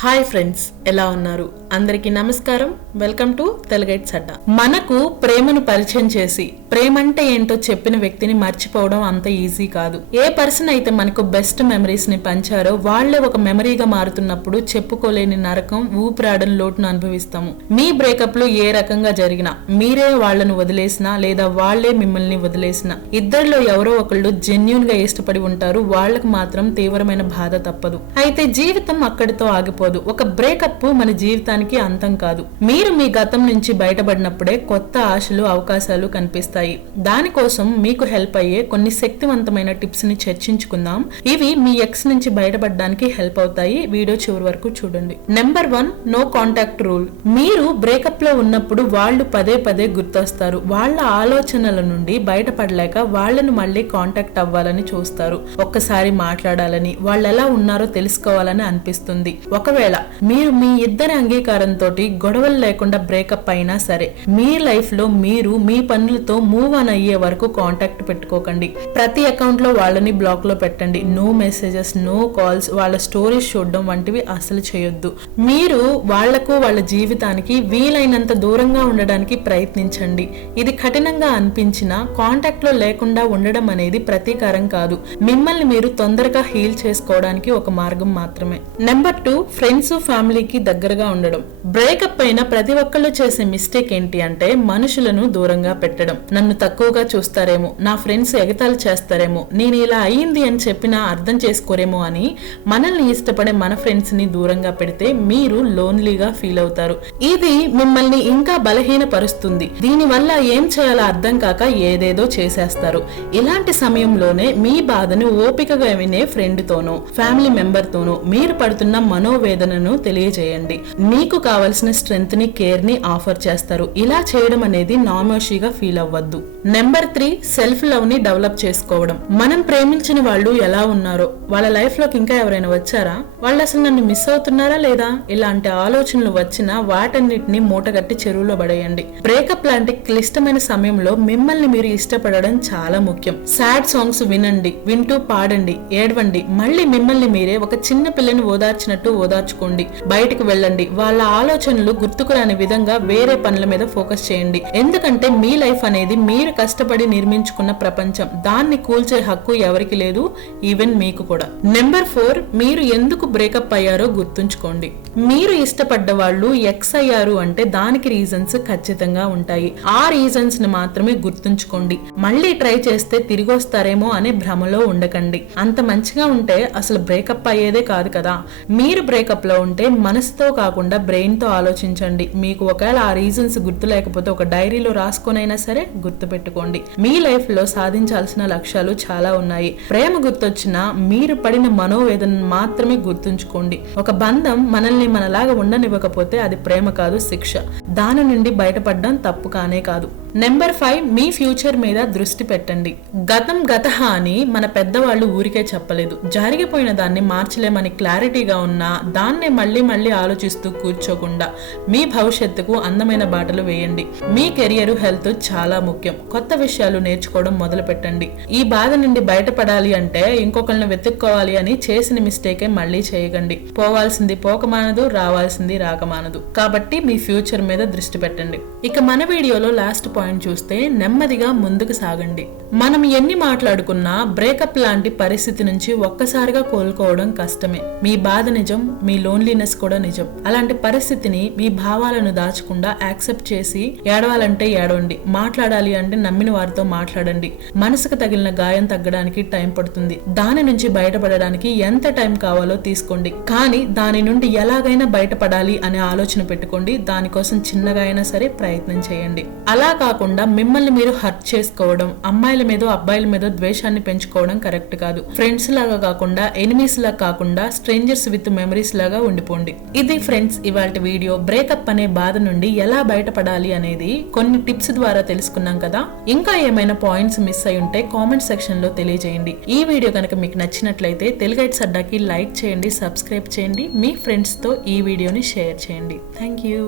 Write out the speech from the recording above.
Hi friends ఎలా ఉన్నారు? అందరికీ నమస్కారం. వెల్కమ్ టు తెలుగైట్ సడ్డ. మనకు ప్రేమను పరిచయం చేసి ప్రేమ అంటే ఏంటో చెప్పిన వ్యక్తిని మర్చిపోవడం అంత ఈజీ కాదు. ఏ పర్సన్ అయితే మనకు బెస్ట్ మెమరీస్ని పంచారో వాళ్ళే ఒక మెమరీగా మారుతున్నప్పుడు చెప్పుకోలేని నరకం ఊపిరాడని లోటును అనుభవిస్తాము. మీ బ్రేకప్లో ఏ రకంగా జరిగినా మీరే వాళ్ళను వదిలేసినా లేదా వాళ్ళే మిమ్మల్ని వదిలేసినా ఇద్దరిలో ఎవరో ఒకళ్ళు జెన్యున్గా ఇష్టపడి ఉంటారు వాళ్ళకు మాత్రం తీవ్రమైన బాధ తప్పదు. అయితే జీవితం అక్కడితో సరిపోదు ఒక బ్రేకప్ మన జీవితానికి అంతం కాదు. మీరు మీ గతం నుంచి బయటపడినప్పుడే కొత్త ఆశలు అవకాశాలు కనిపిస్తాయి. దానికోసం మీకు హెల్ప్ అయ్యే కొన్ని శక్తివంతమైన టిప్స్ని చర్చించుకుందాం. ఇవి మీ ఎక్స్ నుంచి బయటపడడానికి హెల్ప్ అవుతాయి. వీడియో చివరి వరకు చూడండి. Number one no contact rule. మీరు బ్రేకప్లో ఉన్నప్పుడు వాళ్ళు పదే పదే గుర్తొస్తారు. వాళ్ళ ఆలోచనల నుండి బయటపడలేక వాళ్ళను మళ్ళీ కాంటాక్ట్ అవ్వాలని చూస్తారు. ఒక్కసారి మాట్లాడాలని వాళ్ళు ఎలా ఉన్నారో తెలుసుకోవాలని అనిపిస్తుంది. ఒకవేళ మీరు మీ ఇద్దరి అంగీకారంతో గొడవలు లేకుండా బ్రేకప్ అయినా సరే మీ లైఫ్లో మీరు మీ పనులతో మూవ్ ఆన్ అయ్యే వరకు కాంటాక్ట్ పెట్టుకోకండి. ప్రతి అకౌంట్లో వాళ్ళని బ్లాక్లో పెట్టండి. నో మెసేజెస్ నో కాల్స్ వాళ్ళ స్టోరీస్ చూడడం వంటివి అసలు చేయొద్దు. మీరు వాళ్ళకు వాళ్ళ జీవితానికి వీలైనంత దూరంగా ఉండడానికి ప్రయత్నించండి. ఇది కఠినంగా అనిపించినా కాంటాక్ట్లో లేకుండా ఉండడం అనేది ప్రతీకారం కాదు. మిమ్మల్ని మీరు తొందరగా హీల్ చేసుకోవడానికి ఒక మార్గం మాత్రమే. నెంబర్ టూ ఫ్రెండ్స్ ఫ్యామిలీకి దగ్గరగా ఉండడం. బ్రేకప్ అయిన ప్రతి ఒక్కళ్ళు చేసే మిస్టేక్ ఏంటి అంటే మనుషులను దూరంగా పెట్టడం. నన్ను తక్కువగా చూస్తారేమో నా ఫ్రెండ్స్ ఎగతాళి చేస్తారేమో నేను ఇలా అయ్యింది అని చెప్పినా అర్థం చేసుకోరేమో అని మనల్ని ఇష్టపడే మన ఫ్రెండ్స్ని దూరంగా పెడితే మీరు లోన్లీగా ఫీల్ అవుతారు. ఇది మిమ్మల్ని ఇంకా బలహీనపరుస్తుంది. దీనివల్ల ఏం చేయాలో అర్థం కాక ఏదేదో చేసేస్తారు. ఇలాంటి సమయంలోనే మీ బాధను ఓపికగా వినే ఫ్రెండ్ తోనో ఫ్యామిలీ మెంబర్ తోనో మీరు పడుతున్న మనోవేదనను తెలియజేయండి. మీకు కావలసిన స్ట్రెంగ్త్ని కేర్ని ఆఫర్ చేస్తారు. ఇలా చేయడం అనేది నామోషిగా ఫీల్ అవ్వద్దు. నెంబర్ త్రీ సెల్ఫ్ లవ్ని డెవలప్ చేసుకోవడం. మనం ప్రేమించిన వాళ్ళు ఎలా ఉన్నారో వాళ్ళ లైఫ్లోకి ఇంకా ఎవరైనా వచ్చారా? వాళ్ళు అసలు నన్ను మిస్ అవుతున్నారా లేదా? ఇలాంటి ఆలోచనలు వచ్చినా వాటన్నిటిని మూటగట్టి చెరువులో పడేయండి. బ్రేకప్ లాంటి క్లిష్టమైన సమయంలో మిమ్మల్ని మీరు ఇష్టపడడం చాలా ముఖ్యం. సాడ్ సాంగ్స్ వినండి వింటూ పాడండి ఏడవండి. మళ్ళీ మిమ్మల్ని మీరే ఒక చిన్న పిల్లని ఓదార్చినట్టు మార్చుకోండి బయటకు వెళ్ళండి. వాళ్ళ ఆలోచనలు గుర్తుకురాని విధంగా వేరే పనుల మీద ఫోకస్ చేయండి. ఎందుకంటే మీ లైఫ్ అనేది మీరు కష్టపడి నిర్మించుకున్న ప్రపంచం. దాన్ని కూల్చే హక్కు ఎవరికి లేదు? ఈవెన్ మీకు కూడా. నెంబర్ ఫోర్ మీరు ఎందుకు బ్రేకప్ అయ్యారో గుర్తుంచుకోండి. మీరు ఇష్టపడ్డ వాళ్ళు ఎక్స్ అయ్యారు అంటే దానికి రీజన్స్ ఖచ్చితంగా ఉంటాయి. ఆ రీజన్స్ని మాత్రమే గుర్తుంచుకోండి. మళ్ళీ ట్రై చేస్తే తిరిగి వస్తారేమో అనే భ్రమలో ఉండకండి. అంత మంచిగా ఉంటే అసలు బ్రేకప్ అయ్యేదే కాదు కదా. మీరు బ్రేకప్ లో ఉంటే మనసుతో కాకుండా బ్రెయిన్తో ఆలోచించండి. మీకు ఒకవేళ ఆ రీజన్స్ గుర్తు లేకపోతే ఒక డైరీలో రాసుకొనైనా సరే గుర్తు పెట్టుకోండి. మీ లైఫ్లో సాధించాల్సిన లక్ష్యాలు చాలా ఉన్నాయి. ప్రేమ గుర్తొచ్చినా మీరు పడిన మనోవేదన మాత్రమే గుర్తుంచుకోండి. ఒక బంధం మనల్ని మనలాగా ఉండనివ్వకపోతే అది ప్రేమ కాదు శిక్ష. దాని నుండి బయటపడడం తప్పు కానే కాదు. నెంబర్ ఫైవ్ మీ ఫ్యూచర్ మీద దృష్టి పెట్టండి. గతం గత అని మన పెద్దవాళ్ళు ఊరికే చెప్పలేదు. జరిగిపోయిన దాన్ని మార్చలేమని క్లారిటీగా ఉన్నా దాన్నే మళ్ళీ మళ్ళీ ఆలోచిస్తూ కూర్చోకుండా మీ భవిష్యత్తుకు అందమైన బాటలు వేయండి. మీ కెరియర్ హెల్త్ చాలా ముఖ్యం. కొత్త విషయాలు నేర్చుకోవడం మొదలు పెట్టండి ఈ బాధ నుండి బయటపడాలి అంటే ఇంకొకరిని వెతుక్కోవాలి అని చేసిన మిస్టేకే మళ్ళీ చేయకండి. పోవాల్సింది పోకమానదు రావాల్సింది రాకమానదు కాబట్టి మీ ఫ్యూచర్ మీద దృష్టి పెట్టండి. ఇక మన వీడియోలో లాస్ట్ పాయింట్ చూస్తే నెమ్మదిగా ముందుకు సాగండి. మనం ఎన్ని మాట్లాడుకున్నా బ్రేకప్ లాంటి పరిస్థితి నుంచి ఒక్కసారిగా కోలుకోవడం కష్టమే. మీ బాధ నిజం మీ లోన్లీనెస్ కూడా నిజం. అలాంటి పరిస్థితిని మీ భావాలను దాచకుండా యాక్సెప్ట్ చేసి ఏడవాలంటే ఏడవండి. మాట్లాడాలి అంటే నమ్మిన వారితో మాట్లాడండి. మనసుకు తగిలిన గాయం తగ్గడానికి టైం పడుతుంది. దాని నుంచి బయటపడడానికి ఎంత టైం కావాలో తీసుకోండి. కానీ దాని నుండి ఎలాగైనా బయటపడాలి అనే ఆలోచన పెట్టుకోండి. దానికోసం చిన్నగా అయినా సరే ప్రయత్నం చేయండి. అలా కాకుండా మిమ్మల్ని మీరు హర్ట్ చేసుకోవడం అమ్మాయిల మీద అబ్బాయిల మీద ద్వేషాన్ని పెంచుకోవడం కరెక్ట్ కాదు. ఫ్రెండ్స్ లాగా కాకుండా ఎనిమీస్ లాగా కాకుండా స్ట్రేంజర్స్ విత్ మెమరీస్ లాగా ఉండిపోండి. ఇది ఫ్రెండ్స్ ఇవాళ వీడియో బ్రేకప్ అనే బాధ నుండి ఎలా బయటపడాలి అనేది కొన్ని టిప్స్ ద్వారా తెలుసుకున్నాం కదా? ఇంకా ఏమైనా పాయింట్స్ మిస్ అయి ఉంటే కామెంట్ సెక్షన్లో తెలియజేయండి. ఈ వీడియో కనుక మీకు నచ్చినట్లయితే తెలుగైట్ సడ్డాకి లైక్ చేయండి సబ్స్క్రైబ్ చేయండి మీ ఫ్రెండ్స్తో ఈ వీడియోని షేర్ చేయండి. Thank you.